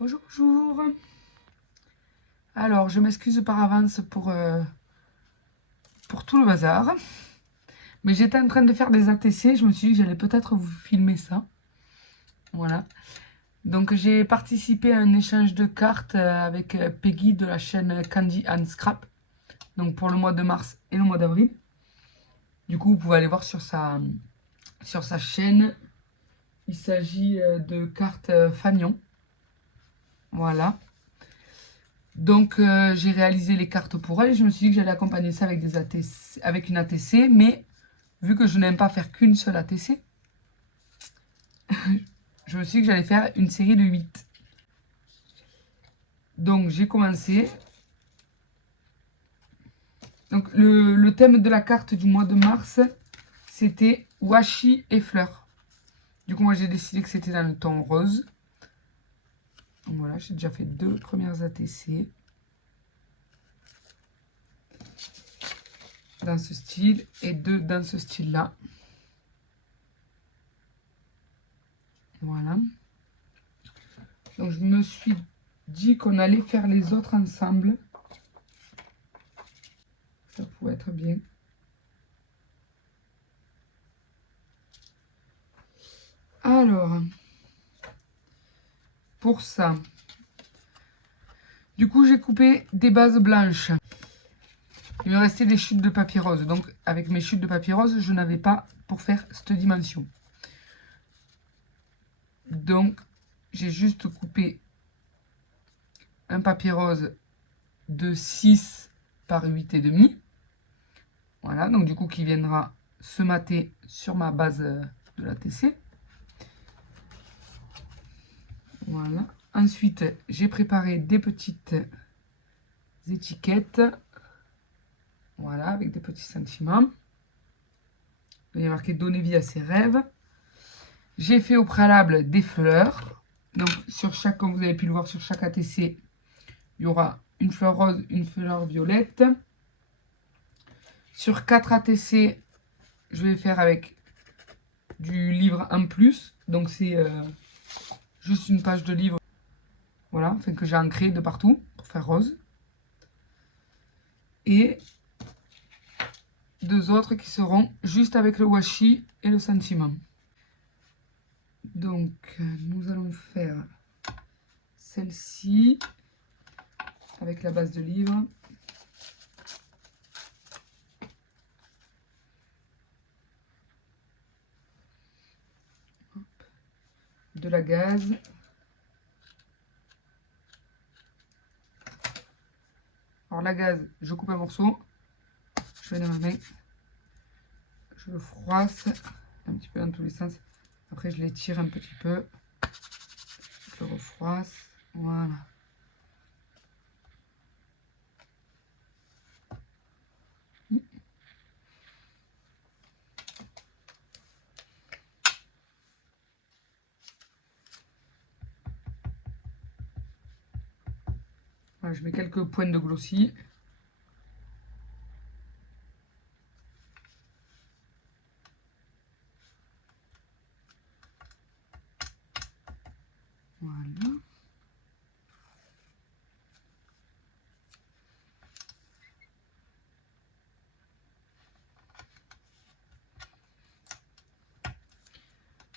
Bonjour, bonjour. Alors, je m'excuse par avance pour tout le bazar. Mais j'étais en train de faire des ATC. Je me suis dit que j'allais peut-être vous filmer ça. Voilà. Donc, j'ai participé à un échange de cartes avec Peggy de la chaîne Candy and Scrap. Donc, pour le mois de mars et le mois d'avril. Du coup, vous pouvez aller voir sur sa chaîne. Il s'agit de cartes Fanion. Voilà. Donc j'ai réalisé les cartes pour elle et je me suis dit que j'allais accompagner ça avec, avec une ATC, mais vu que je n'aime pas faire qu'une seule ATC, je me suis dit que j'allais faire une série de 8. Donc j'ai commencé. Donc le thème de la carte du mois de mars, c'était washi et fleurs. Du coup moi j'ai décidé que c'était dans le ton rose. Donc voilà, j'ai déjà fait 2 premières ATC. Dans ce style et 2 dans ce style-là. Voilà. Donc je me suis dit qu'on allait faire les autres ensemble. Ça pourrait être bien. Alors, pour ça, du coup j'ai coupé des bases blanches. Il me restait des chutes de papier rose. Donc avec mes chutes de papier rose, je n'avais pas pour faire cette dimension. Donc j'ai juste coupé un papier rose de 6 par 8,5. Voilà, donc du coup qui viendra se mater sur ma base de la TC. Voilà. Ensuite, j'ai préparé des petites étiquettes. Voilà, avec des petits sentiments. Il y a marqué donner vie à ses rêves. J'ai fait au préalable des fleurs. Donc sur chaque, comme vous avez pu le voir sur chaque ATC, il y aura une fleur rose, une fleur violette. Sur 4 ATC, je vais faire avec du livre en plus. Donc c'est juste une page de livre. Voilà, enfin que j'ai ancré de partout pour faire rose. Et 2 autres qui seront juste avec le washi et le sentiment. Donc nous allons faire celle-ci avec la base de livre. De la gaze. Alors la gaze, je coupe un morceau, je mets dans ma main, je le froisse un petit peu dans tous les sens. Après je l'étire un petit peu, je le refroisse, voilà. Voilà, je mets quelques points de glossy. Voilà.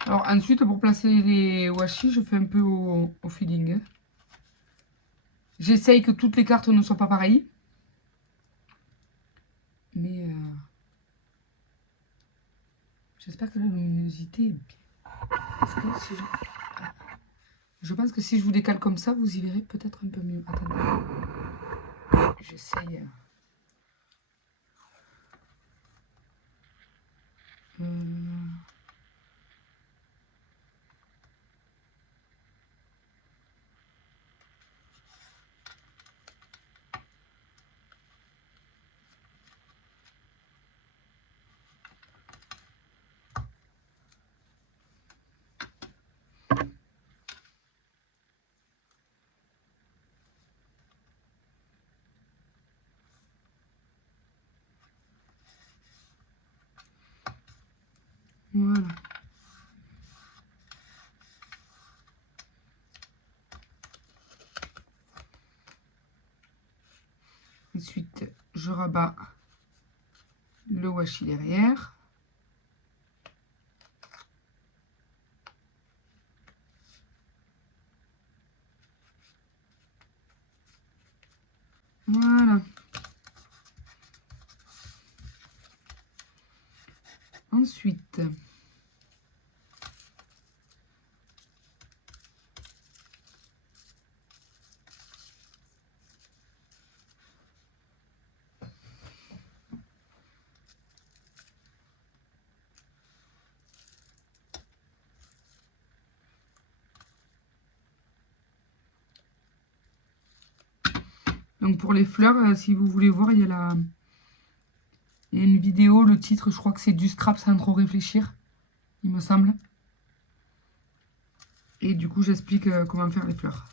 Alors ensuite, pour placer les washi, je fais un peu au feeling. J'essaye que toutes les cartes ne soient pas pareilles. Mais j'espère que la luminosité est bien. Parce que si je pense que si je vous décale comme ça, vous y verrez peut-être un peu mieux. Attendez. J'essaye. Voilà. Ensuite, je rabats le washi derrière. Voilà. Ensuite, donc pour les fleurs, si vous voulez voir, il y a une vidéo, le titre, je crois que c'est du scrap sans trop réfléchir, il me semble. Et du coup, j'explique comment faire les fleurs.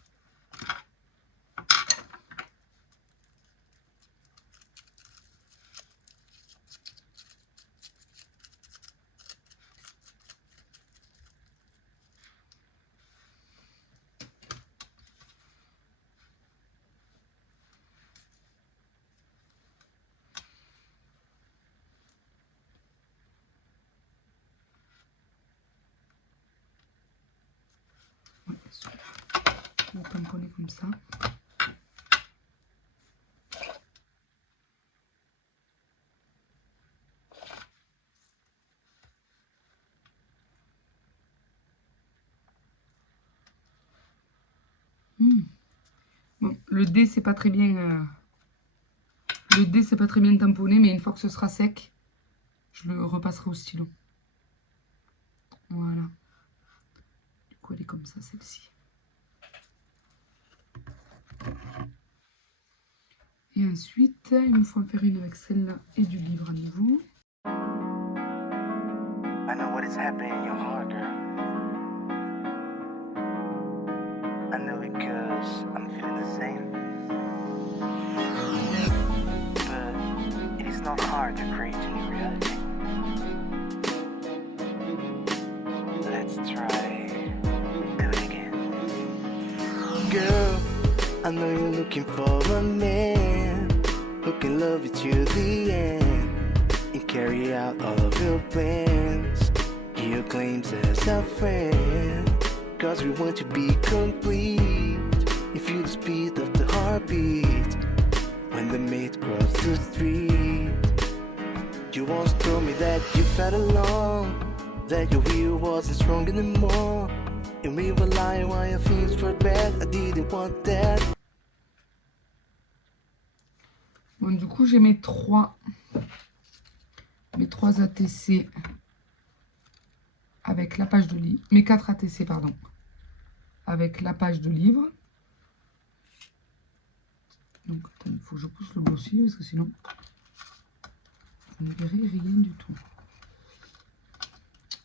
Ouais, je vais tamponner comme ça. Bon, le dé, c'est pas très bien. Le dé, c'est pas très bien tamponné, mais une fois que ce sera sec, je le repasserai au stylo. Voilà. Du coup, elle est comme ça, celle-ci. Et ensuite, il nous faut en faire une avec celle-là et du livre à nouveau. I know what is happening in your heart, girl. I know it 'cause I'm feeling the same. But it is not hard to create a new reality. Let's try do it again. Girl, I know you're looking for a man who can love you to the end and carry out all of your plans. He claims as a friend, 'cause we want to be complete. You feel the speed of the heartbeat when the mate crossed the street. You once told me that you felt alone, that your will wasn't strong anymore. And we were lying while your things were bad. I didn't want that. Bon, du coup, j'ai mes trois ATC avec la page de livre. Mes 4 ATC, pardon. Avec la page de livre. Donc, il faut que je pousse le dossier parce que sinon, vous ne verrez rien du tout.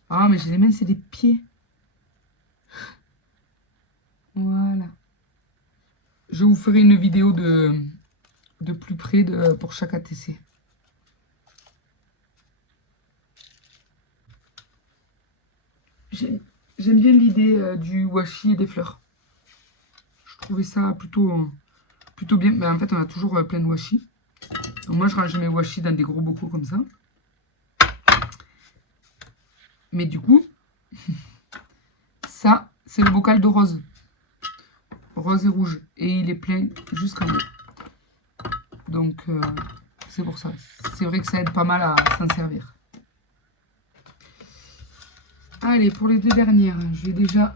Ah, mais j'ai les mains, c'est des pieds. Voilà. Je vous ferai une vidéo de plus près pour chaque ATC. J'aime bien l'idée du washi et des fleurs. Je trouvais ça plutôt bien. Mais en fait, on a toujours plein de washi. Donc moi, je range mes washi dans des gros bocaux comme ça. Mais du coup, ça, c'est le bocal de rose. Rose et rouge. Et il est plein jusqu'en haut. Donc, c'est pour ça. C'est vrai que ça aide pas mal à s'en servir. Allez, pour les deux dernières, je vais déjà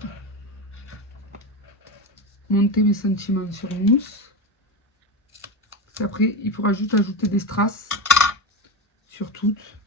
monter mes sentiments sur mousse. Après, il faudra juste ajouter des strass sur toutes.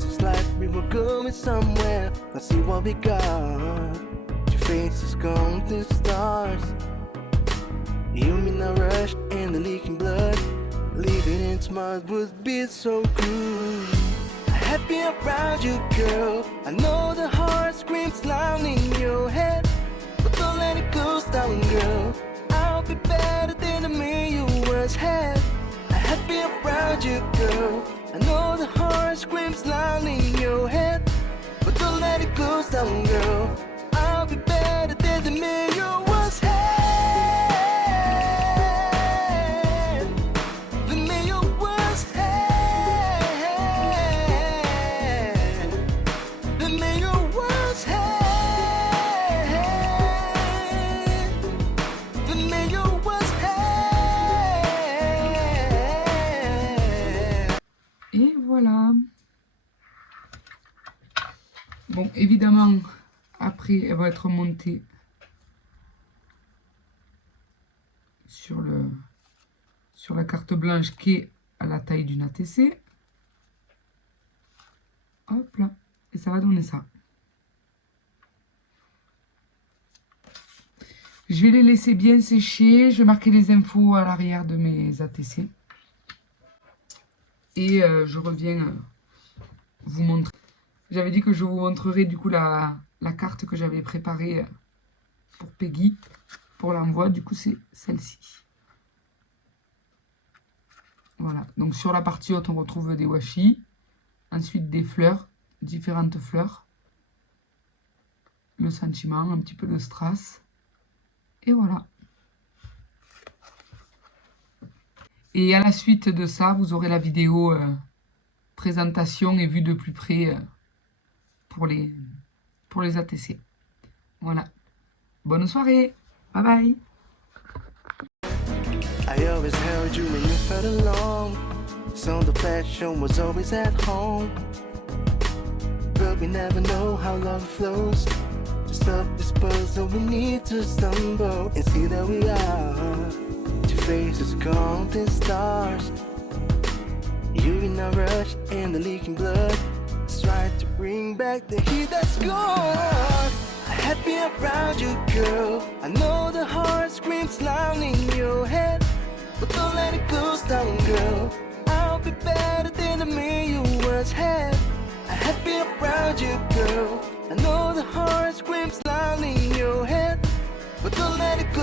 Just like we were going somewhere. Let's see what we got. You face is gone to stars. You in a rush and the leaking blood. Leaving in smart would be so cruel. Happy around you, girl. I know the heart screams loud in your head, but don't let it close down, girl. I'll be better than the man you once had. Happy around you, girl. I know the heart screams loud in your head, but don't let it close down, girl. I'll be better than the man you once had. The man you once had. The man you once had. The man you once had. Et voilà. Bon, évidemment, après, elle va être montée sur la carte blanche qui est à la taille d'une ATC. Hop là. Et ça va donner ça. Je vais les laisser bien sécher. Je vais marquer les infos à l'arrière de mes ATC. Et je reviens vous montrer. J'avais dit que je vous montrerai du coup la carte que j'avais préparée pour Peggy, pour l'envoi. Du coup, c'est celle-ci. Voilà. Donc, sur la partie haute, on retrouve des washi. Ensuite, des fleurs, différentes fleurs. Le sentiment, un petit peu de strass. Et voilà. Et à la suite de ça, vous aurez la vidéo présentation et vue de plus près pour les ATC. Voilà. Bonne soirée. Bye bye. I always held you when you felt alone. So the passion was always at home. But we never know how love flows. Just up this puzzle we need to stumble and see that we are. Your face is gone to stars. You in a rush and the leaking blood. Let's try to bring back the heat that's gone. Happy around you, girl. I know the heart screams loud in your head, but don't let it close down, girl. I'll be better than the man you once had. Happy around you, girl. I know the heart screams loud in your head, but don't let it close.